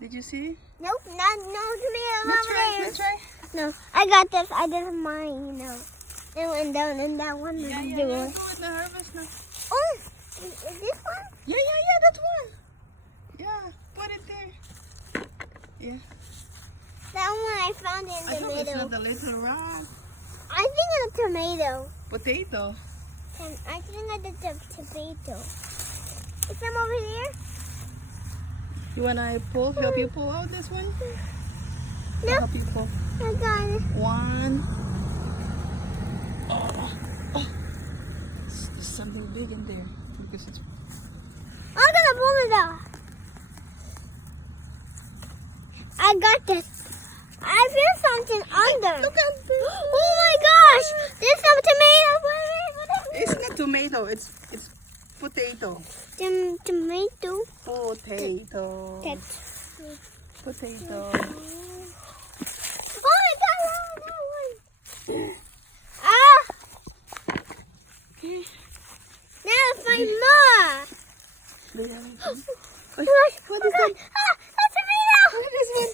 Did you see? Nope, not no tomatoes Let's over try. there. Let's try. No, I got this. I did mine, you know. It went down and that one Yeah, is yeah, doing. yeah. Go with the harvest now. Oh, is this one? Yeah, yeah, yeah. That's one. Yeah, put it there. Yeah. That one I found in I the hope it's middle. not the little rock. I think it's a tomato. Potato. I think I did the tomato. Is some over here? You wanna help you pull out this one? No. I'll help you pull. I got it. One. Oh. There's something big in there because it's. I'm gonna pull it out. I got this. I feel something under. Look at this. Oh my gosh! There's some tomatoes. It's not tomato. It's potato. Tomato. Potato. That's. Potato. Oh, I got that one. Ah! Now let's find more. What What is that? Ah, a tomato. What is it?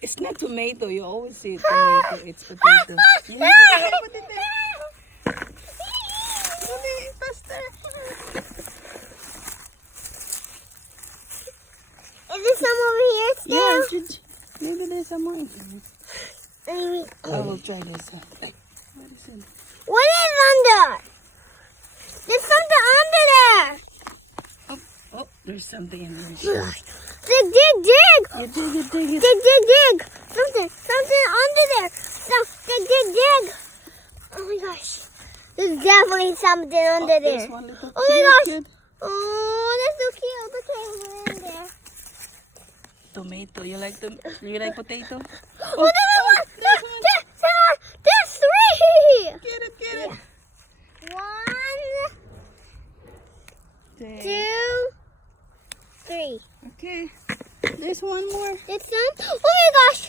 It's not tomato. You always say tomato. It's potato. Yeah, put it there. Put it faster. Is there some over here still? Yeah, maybe there's some more in here. Maybe. I will try this. Like, what is it? What is under? There's something under there. Oh, there's something in there. Dig, dig, dig. You dig it, dig it. Dig, dig, dig. Something under there. Dig, dig, dig. Oh my gosh. There's definitely something under there. There's one little Oh my cute gosh. Oh, that's so cute. Okay, in there. tomato. You like potato? Oh, there's one. There's three. Get it, get it. 1, Take. 2, 3. Okay. There's one more. There's some. Oh my gosh.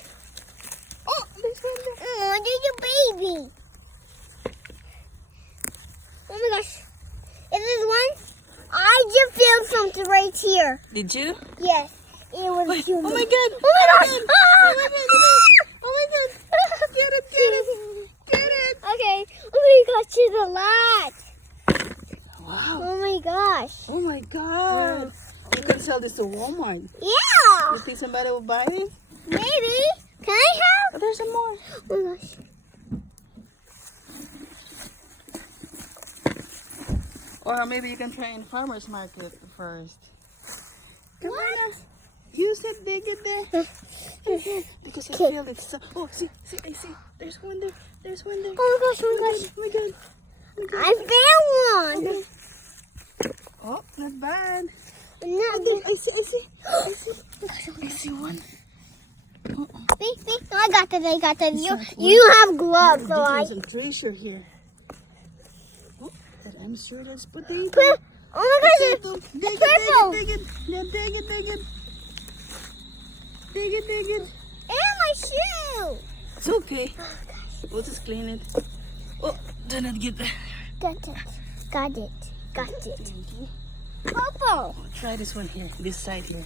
Oh, there's one there. Oh, there's a baby. Oh my gosh. Is this one? I just feel something right here. Did you? Yes. It was Wait, human. oh my god. Oh my gosh. Oh my god. Oh my god. Get it, get it. Get it. Okay. Oh my gosh, there's a lot. Wow. Oh my gosh. Oh my god. You can sell this to Walmart. Yeah. You think somebody will buy it? Maybe. Can I have? Oh, there's some more. Oh my gosh. Or maybe you can try in farmer's market first. Come on. Use it, dig it there. Because I feel it's so. Oh, see, I see. There's one there. There's one there. Oh my gosh, oh my gosh. Oh my god. I found one. Oh, not bad. No, I see one. see. No, I got that. You have gloves, so I. There's some treasure here. Oh, but I'm sure that's potato. Oh my gosh, Potato. it's purple. Dig it. Yeah, dig it. Dig it. And my shoe. It's okay. We'll just clean it. Oh, do not get that. Got it. Thank you. Purple. Try this one here. This side here.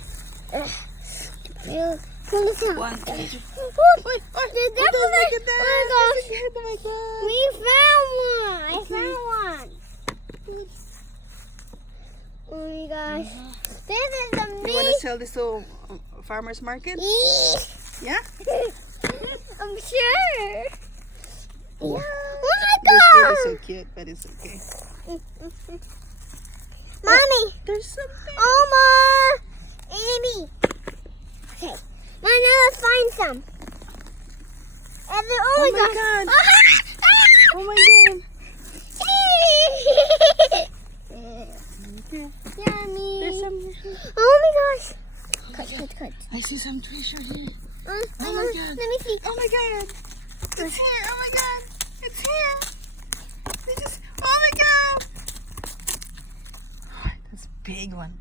Listen. 1, 2, 3. Wait, Don't look at that. Oh my god. we found one. I found one. Oh my gosh. This is the You want meat. to sell this to farmer's market? Yeah? I'm sure. Oh. Oh This my food is so god. cute, but it's okay. Mommy. There's something. Oma. Amy. Okay. Now let's find some. And then, oh my god. gosh. Oh my god. Okay. Yummy. There's some. Oh my gosh. Cut. I see some treasure here. Oh my God. Let me see. Oh my god. It's here. Oh my god. It's here. Oh my god. Oh, that's a big one.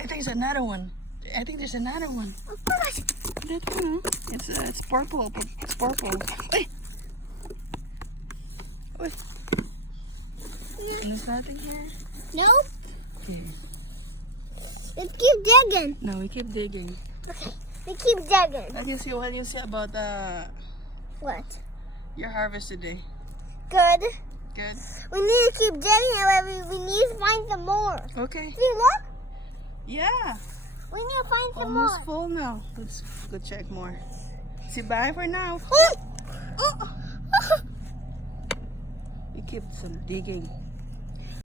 I think there's another one. Oh my gosh. That one, huh? It's purple. It's purple. Wait. Wait. There's nothing here. Nope. Okay. Let's keep digging. No, we keep digging. Okay, we keep digging. What do you say about What? your harvest today? Good. Good. We need to keep digging, however, we need to find some more. Okay. See, look. Yeah. We need to find some Almost more. full now. Let's go check more. Say bye for now. Oh! Oh! We keep some digging.